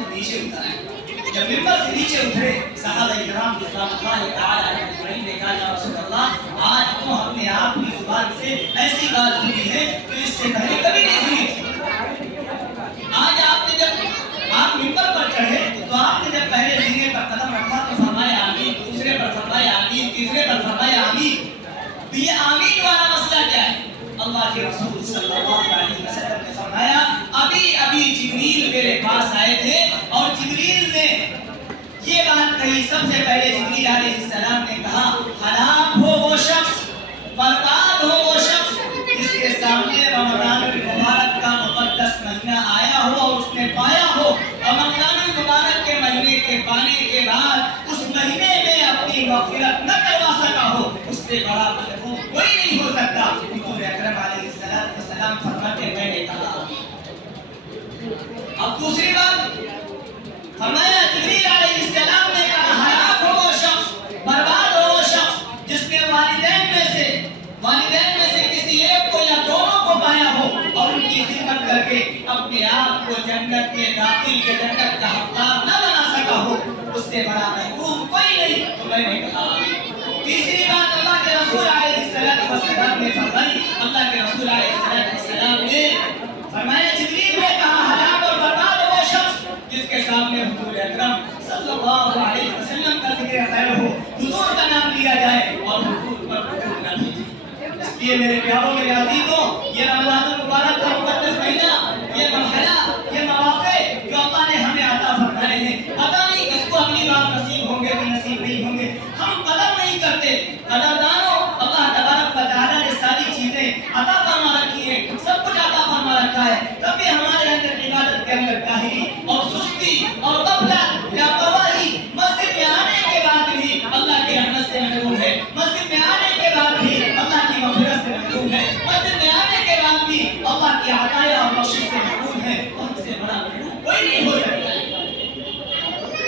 تو نیچے اترے. جب ممبر سے نیچے اترے صحابہ کرام رضوان اللہ تعالی علیہم نے کہا یا رسول اللہ آج تو ہم نے آپ کی زبان سے ایسی بات سنی ہے جو اس سے پہلے کبھی نہیں سنی تھی. آج آپ نے جب آپ ممبر پر چڑھے تو آپ نے جب پہلے سینے پر قدم رکھا تو فرمایا آمین, دوسرے پر فرمایا آمین, تیسرے پر فرمایا آمین. تو یہ آمین والا مسئلہ کیا ہے؟ اللہ کے رسول صلی اللہ علیہ وسلم نے فرمایا ابھی ابھی جبریل میرے پاس آئے تھے اور جبریل نے یہ بات کہی. سب سے پہلے جبریل علیہ السلام نے کہا ہلاک ہو وہ شخص, برباد ہو وہ شخص جس کے سامنے رمضان المبارک کا مقدس مہینہ آیا ہو اور اس نے پایا ہو اور رمضان المبارک کے مہینے کے پانے کے بعد اس مہینے میں اپنی مغفرت نہ کروا سکا ہو. اس سے بڑا محبوب کوئی نہیں ہو سکتا. حضور اکرم علیہ السلام فرماتے میں نے کہا. اب دوسری بات فرمایا جبریل علیہ السلام نے کہا ہلاک ہو وہ شخص, برباد ہو وہ شخص جس نے والدین میں سے کسی ایک کو یا دونوں کو پایا ہو اور ان کی خدمت کر کے اپنے آپ کو جنت میں داخل کے جنت کا حقدار نہ بنا سکا ہو. اس سے بڑا محبوب کوئی نہیں. تو میں نے کہا تیسری بات اللہ کے رسول علیہ السلام نے فرمائی. اللہ کے رسول علیہ السلام نے فرمایا جبریل نے کہا ہلاک اور برباد ہو وہ شخص جس کے سامنے حضور اکرم صلی اللہ علیہ وسلم کا ذکر خیر ہو, حضور کا نام لیا جائے اور حضور پر حضور نہ بھیجے. اس لیے میرے پیاروں میرے عزیزوں یہ رمضان المبارک کا مقدس مہینہ, یہ مرحلہ, یہ مواقع جو اللہ نے ہمیں عطا فرمائے ہیں, پتہ نہیں کس کو اگلی بار نصیب ہوں گے کہ نصیب نہیں ہوں گے. ہم قدر نہیں کرتے. قدردانوں اللہ تبارک و تعالیٰ نے ساری چیزیں عطا فرما رکھی ہیں, سب کچھ عطا فرما رکھا ہے. تب بھی ہمارے اندر عبادت کے اندر کاہلی اور سستی اور غفلت, لاپرواہی, مسجد میں آنے کے بعد بھی اللہ کی رحمت سے محروم ہے, مسجد میں آنے کے بعد بھی اللہ کی مغفرت سے محروم ہے, مسجد میں آنے کے بعد بھی اللہ کی عطایا اور بخشش سے محروم ہے. ان سے بڑا محروم کوئی نہیں ہو سکتا.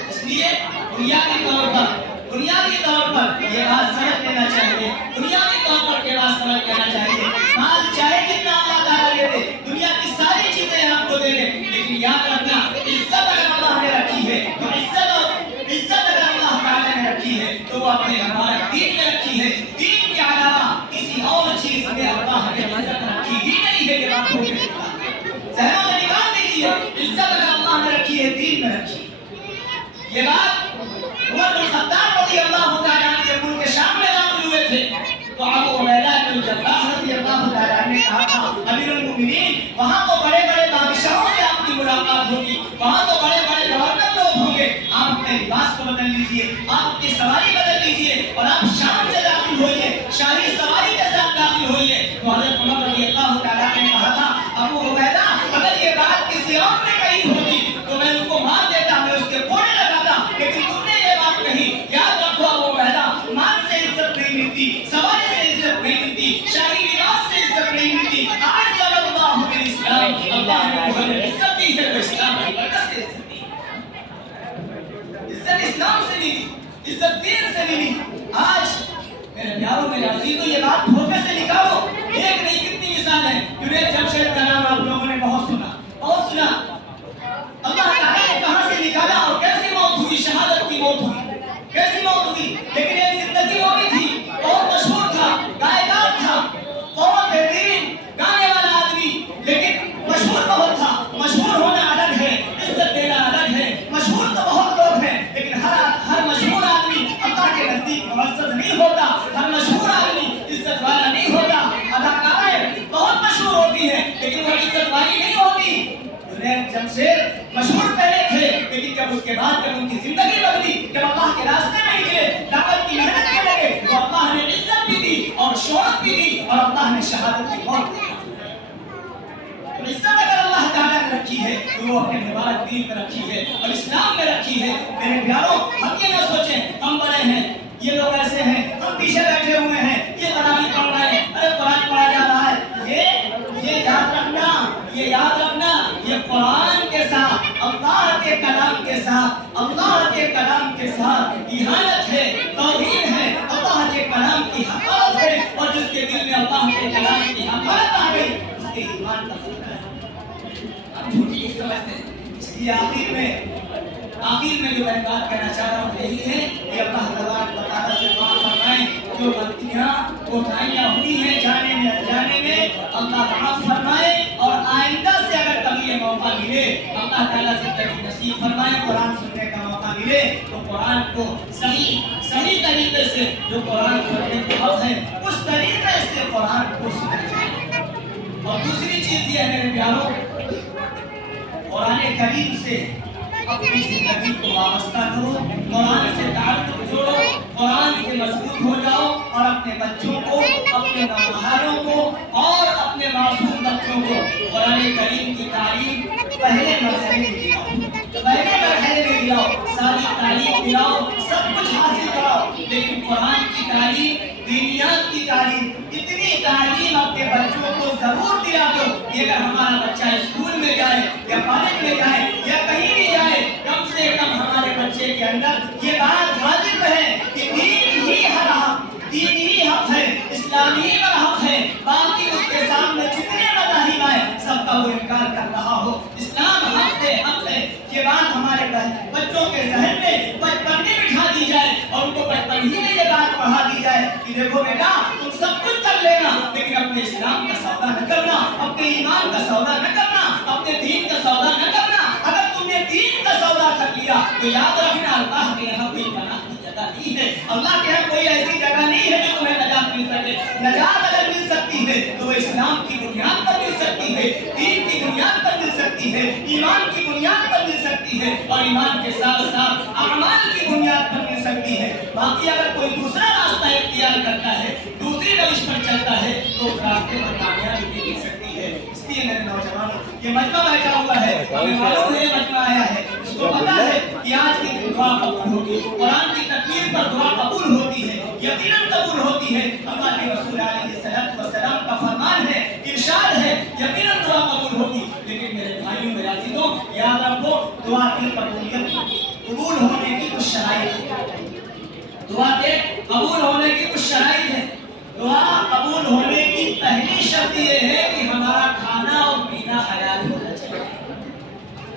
اس لیے بنیادی طور پر یہ بات سمجھ لینا چاہیے, بنیادی طور پر یہ بات سمجھ لینا چاہیے. مال چاہے جتنا اللہ تعالیٰ دے دے, دنیا کی ساری چیزیں آپ کو دے دے, لیکن یاد رکھنا عزت اگر اللہ نے رکھی ہے تو عزت اگر اللہ تعالیٰ نے رکھی ہے تو وہ اپنے ہمارے دین میں رکھی ہے. دین کے علاوہ کسی اور چیز میں اللہ نے عزت رکھی ہی نہیں ہے. یہ بات ہو گئی ذہنوں سے نکال دیجیے. عزت اگر اللہ نے رکھی ہے دین میں رکھی. یہ بات عمر بن خطاب رضی اللہ تعالیٰ عنہ کے ملک شام میں داخل ہوئے تھے تو ابو عبیدہ بن الجراح رضی اللہ تعالیٰ عنہ نے کہا تھا امیر المؤمنین وہاں تو بڑے بڑے بادشاہوں سے آپ کی ملاقات ہوگی, وہاں تو بڑے بڑے گورنر لوگ ہوں گے, آپ اپنے لباس کو بدل لیجیے, آپ اپنی سواری بدل لیجیے اور آپ شام سے داخل ہوئیے, شاہی سواری کے ساتھ داخل ہوئیے. تو حضرت عمر رضی اللہ تعالیٰ عنہ نے کہا تھا ابو عبیدہ اگر یہ بات کسی اور نے کہی ہوتی تو میں اس کو مار دیتا, میں اس کے کوڑے لگاتا, لیکن تم نے یہ بات کہی. یاد رکھو ابو عبیدہ مال سے عزت نہیں ملتی, سواری سے عزت نہیں ملتی, شاہی لباس سے عزت نہیں ملتی. آج اللہ بالاسلام, اللہ نے ہمیں عزت دی ہے, اسلام کی برکت سے عزت دی. عزت اسلام سے ملی, عزت دین سے ملی. آج میرے پیاروں میرے عزیزوں یہ بات دھوکے سے نکالو. ایک نہیں کتنی مثال ہے. جنید جمشید کا نام آپ لوگوں نے بہت سنا. اللہ تعالیٰ نے کہاں سے نکالا اور کیسی موت ہوئی, شہادت کی موت ہوئی, کیسی موت ہوئی. لیکن ایک زندگی وہ بھی تھی, بہت مشہور تھا, گائیکار تھا, بہت بہترین گانے والا آدمی, لیکن مشہور بہت تھا. مشہور ہونا الگ ہے, عزت دینا الگ ہے. مشہور تو بہت لوگ ہیں, لیکن ہر مشہور آدمی اللہ کے نزدیک معزز نہیں ہوتا, ہر مشہور آدمی عزت والا نہیں ہوتا. اداکاریں بہت مشہور ہوتی ہیں لیکن وہ عزت والی نہیں ہوتی. جنید جمشید مشہور پہلے تھے, لیکن جب اس کے بعد جب ان کی زندگی بدلی, جب اللہ کے راستے میں نکلے, دعوت کی محنت کرنے لگے, تو اللہ نے عزت بھی دی اور شہرت بھی دی اور اللہ نے شہادت کی موت دی. تو عزت اگر اللہ تعالیٰ نے رکھی ہے تو وہ اپنے مبارک دین میں رکھی ہے اور اسلام میں رکھی ہے. میرے پیاروں ہم یہ نہ سوچیں ہم بڑے ہیں, یہ لوگ ایسے ہیں, ہم پیچھے بیٹھے ہوئے ہیں, یہ تراویح پڑھ رہے ہیں, ارے قرآن پڑھا جا رہا ہے. یہ یاد رکھنا یہ قرآن کے ساتھ, اللہ کے کلام کے ساتھ اہانت ہے, توہین ہے, اللہ کے کلام کی حقارت ہے. اور جس کے دل میں اللہ کے کلام کی حقارت آ گئی اس کے ایمان کا خطرہ ہے. ہم جھوٹی سمجھتے ہیں. اس لیے آخر میں جو میں بات کرنا چاہ رہا ہوں یہی ہے کہ اللہ تبارک و تعالیٰ سے دعا فرمائیں جو غلطیاں کوتاہیاں ہوئی ہیں جانے میں انجانے میں اللہ معاف فرمائے اور آئندہ سے اگر کبھی یہ موقع ملے اللہ تعالیٰ زندگی نصیب فرمائے قرآن سننے کا موقع ملے تو قرآن کو صحیح طریقے سے جو قرآن سننے کے حق ہے اس طریقے سے قرآن کو سنا جائے۔ اور دوسری چیز یہ ہے میرے پیاروں، قرآن کریم سے اپنی زندگی کو وابستہ کرو، قرآن سے تعلق جوڑو، قرآن کے مضبوط ہو جاؤ اور اپنے بچوں کو، اپنے نوجوانوں کو اور اپنے معصوم بچوں کو قرآن کریم کی تعلیم پہلے مرحلے میں دلاؤ، ساری تعلیم دلاؤ، سب کچھ حاصل کراؤ، لیکن قرآن کی تعلیم، دینیات کی تعلیم، اتنی تعلیم اپنے بچوں کو ضرور دلا دو کہ اگر ہمارا بچہ اسکول میں جائے یا کالج میں جائے یا کہیں بھی جائے کم سے کم ہمارے بچے کے اندر یہ بات واجب ہے کہ دین ہی حق ہے، اسلام ہی حق ہے، باقی اس کے سامنے جتنے مذاہب آئے سب کا وہ انکار کر رہا ہو، اسلام حق ہے، یہ بات ہمارے بچوں کے ذہن میں بچپن میں بٹھا دی جائے اور ان کو بچپن ہی میں یہ بات پڑھا دی جائے کہ دیکھو بیٹا تم سب کچھ کر لینا لیکن اپنے اسلام کا سودا نہ کرنا، اپنے ایمان کا سودا نہ کرنا، اپنے دین کا سودا نہ کرنا۔ اگر تم نے دین کا سودا کر لیا تو یاد رکھنا اللہ کے یہاں کوئی پناہ کی جگہ نہیں ہے، اللہ کے یہاں کوئی ایسی جگہ نہیں ہے جو تمہیں نجات مل سکے۔ نجات اگر مل سکتی ہے تو وہ اسلام کی بنیاد پر مل سکتی ہے، دین کی بنیاد پر مل سکتی ہے، ایمان کی بنیاد پر مل سکتی ہے اور ایمان کے ساتھ ساتھ اعمال کی بنیاد پر مل سکتی ہے۔ باقی اگر کوئی دوسرا راستہ اختیار کرتا ہے، دوسری روش پر چلتا ہے تو اس راستے پر کامیابی نہیں مل سکتی ہے۔ اس لیے میرے نوجوانوں یہ مجمع بیٹھا ہوا ہے، ہمیں معلوم ہے مجمع آیا ہے، اس کو پتا ہے کہ آج کی دعا قبول ہوگی، قرآن کی تکبیر پر دعا قبول ہوتی ہے، یقیناً قبول ہوتی ہے۔ اللہ کے رسول علیہ السلام کا فرمان ہے، ارشاد ہے یقیناً دعا قبول ہوگی۔ لیکن میرے بھائیوں میرے عزیزوں یاد رکھو دعا کی قبولیت قبول ہونے کی کچھ شرائط ہے، دعا کے قبول ہونے کی کچھ شرائط ہے۔ دعا قبول ہونے کی پہلی شرط یہ ہے کہ ہمارا کھانا اور پینا حلال ہونا چاہیے۔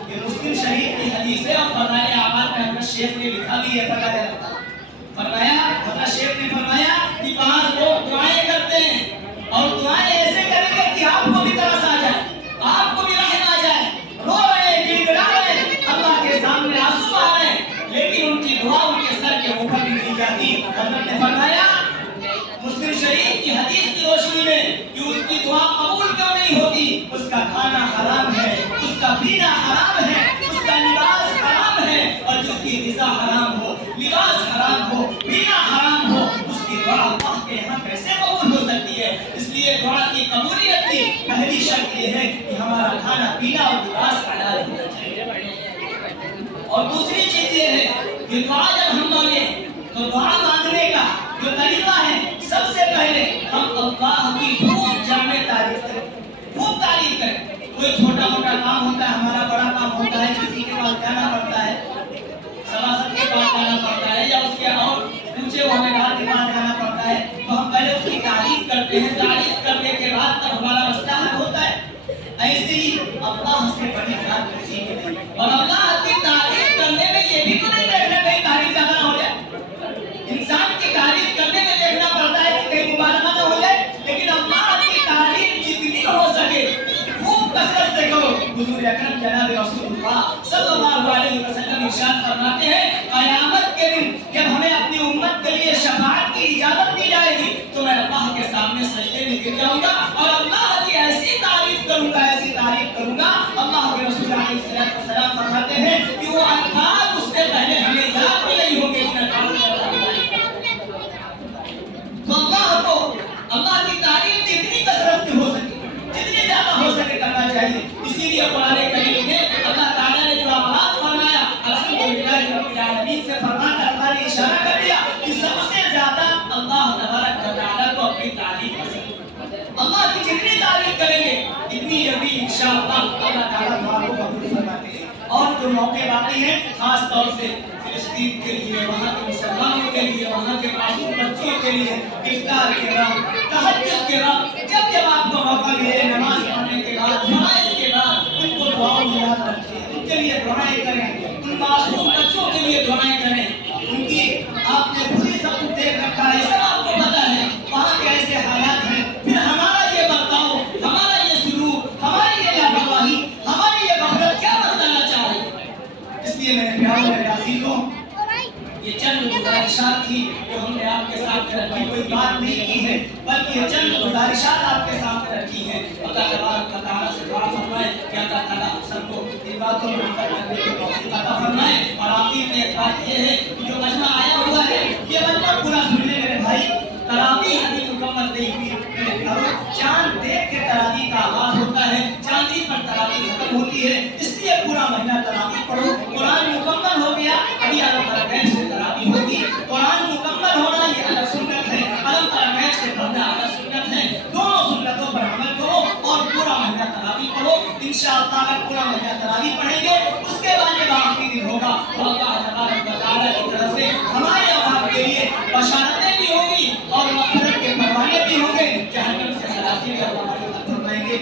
یہ مسلم شریف کی حدیث ہے اور فضائل اعمال میں حضرت شیخ نے لکھا بھی ہے، حضرت شیخ نے فرمایا کہ بعض لوگ دعائیں کرتے ہیں اور دعائیں ایسے کریں گے کہ آپ کو بھی ترس آ جائے، آپ کو بھی رحم آ جائے، رو رہے ہیں، گڑ گڑا رہے ہیں، اللہ کے سامنے آنسو آ رہے ہیں، لیکن ان کی دعا ان کے سر کے اوپر بھی نہیں جاتی۔ حضرت نے فرمایا مسلم شریف کی حدیث کی روشنی میں کہ اس کی دعا قبول کیوں نہیں ہوتی؟ اس کا کھانا حرام ہے، اس کا پینا حرام ہے، اس کا لباس حرام ہے، اور جس کی غذا حرام ہو، لباس حرام ہو، پینا حرام ہو، اس کی دعا اللہ کے یہاں کیسے قبول ہو سکتی ہے؟ اس لیے دعا کی قبولیت کی پہلی شرط یہ ہے کہ ہمارا کھانا پینا اور لباس حلال ہونا چاہیے۔ اور دوسری چیز یہ ہے کہ دعا جب ہم مانگیں تو دعا مانگنے کا جو طریقہ ہے سب سے پہلے ہم اللہ کی خوب جامع تعریف کریں، خوب تعریف کریں۔ کوئی چھوٹا موٹا کام ہوتا ہے، ہمارا بڑا کام ہوتا ہے، کسی کے پاس جانا پڑتا ہے، سباست کے پاس جانا پڑتا ہے یا اس کے اور اونچے عہدیدار کے پاس جانا پڑتا ہے تو ہم پہلے اس کی تعریف کرتے ہیں، تعریف کرنے کے بعد تب ہمارا مسئلہ حل ہوتا ہے۔ ایسے ہی اللہ سے بڑی ذات کسی کی نہیں، اور اللہ کی تعریف کرنے میں یہ بھی تو نہیں دیکھنا کہیں تعریف زیادہ نہ ہو جائے، انسان کی تعریف کرنے میں دیکھنا پڑتا ہے کہ کہیں مبالغہ نہ ہو جائے، لیکن اللہ کی تعریف جتنی ہو سکے خوب کثرت سے کرو۔ حضور اکرم جناب رسول اللہ صلی اللہ علیہ وسلم ارشاد فرماتے ہیں قیامت کے دن جب ہمیں اپنی امت کے لیے شفاعت کی اجازت دی جائے گی تو میں اللہ کے سامنے سجدے میں گر جاؤں گا اور اللہ کی ایسی تعریف کروں گا، ایسی تعریف کروں گا۔ اللہ کے رسول علیہ السلام فرماتے ہیں کہ وہ الفاظ اس سے پہلے ہمیں یاد بھی نہیں ہوں گے اتنا کام کرتا ہے۔ تو اللہ کی تعریف جتنی کثرت سے ہو سکے، جتنی زیادہ ہو سکے کرنا چاہیے۔ اسی لیے قرآن کریم میں اللہ تعالیٰ نے جو آغاز فرمایا الحمدللہ رب العالمین سے فرما کر اللہ نے اشارہ کر دیا کہ سب سے زیادہ اللہ تبارک و تعالیٰ کو اپنی تعریف پسند ہے۔ اللہ کی جتنی تعریف کریں گے اتنی جلدی انشاءاللہ اللہ تعالیٰ دعا کو قبول فرماتے ہیں۔ اور جو موقع باقی ہیں خاص طور سے فلسطین کے لیے، وہاں کے مسلمانوں کے لیے، وہاں کے معصوم بچوں کے لیے افطار کے وقت، تہجد کے وقت، جب آپ کو موقع ملے نماز پڑھنے کے بعد، فرائض کے بعد ان کو دعاؤں میں یاد رکھیں، ان کے لیے دعا دعائیں کریں، ان معصوم بچوں کے لیے دعائیں کریں، ان کی آپ نے بری سب کچھ دیکھ رکھا ہے، سب آپ کو پتا ہے وہاں کیسے حالات ہیں، پھر ہمارا یہ برتاؤ، ہمارا یہ سلوک، ہماری یہ لاپرواہی، ہماری یہ غفلت کیا بتانا چاہیے؟ اس لیے میرے پیاروں میرے عزیزوں، یہ چند گزارشات تھی جو ہم نے آپ کے ساتھ رکھی، کوئی بات نہیں کی ہے بلکہ یہ چند گزارشات آپ کے سامنے رکھی ہیں۔ اللہ تبارک و تعالیٰ سے دعا فرمائے کہ اللہ تعالیٰ ہم سب کو ان باتوں میں عمل کرنے کی توفیق عطا فرمائے۔ اور آخر میں ایک بات یہ ہے کہ جو مجمع آیا ہوا ہے یہ مجمع پورا سن لے میرے بھائی، تراویح ابھی مکمل نہیں ہوئی میرے پیاروں، چاند دیکھ کے تراویح کا آغاز ہوتا ہے، چاندی پر تراویح ختم ہوتی ہے، اس لیے پورا مہینہ تراویح پڑھو۔ قرآن مکمل ہو گیا، ابھی علم تراویح سے تراویح ہوگی، قرآن مکمل ہونا یہ الگ سنت ہے، علم تراویح سے پڑھنا الگ سنت ہے، دونوں سنتوں پر عمل کرو اور پورا مہینہ تراویح پڑھو۔ انشاءاللہ اگر پورا مہینہ تراویح پڑھیں گے اس کے بعد جب آخری دن ہوگا تو اللہ تبارک و تعالیٰ کی طرف سے ہمارے اور آپ کے لیے بشارتیں بھی ہوگی اور مغفرت کے پروانے بھی ہوں گے، جہنم سے خلاصی بھی اللہ فرمائیں گے۔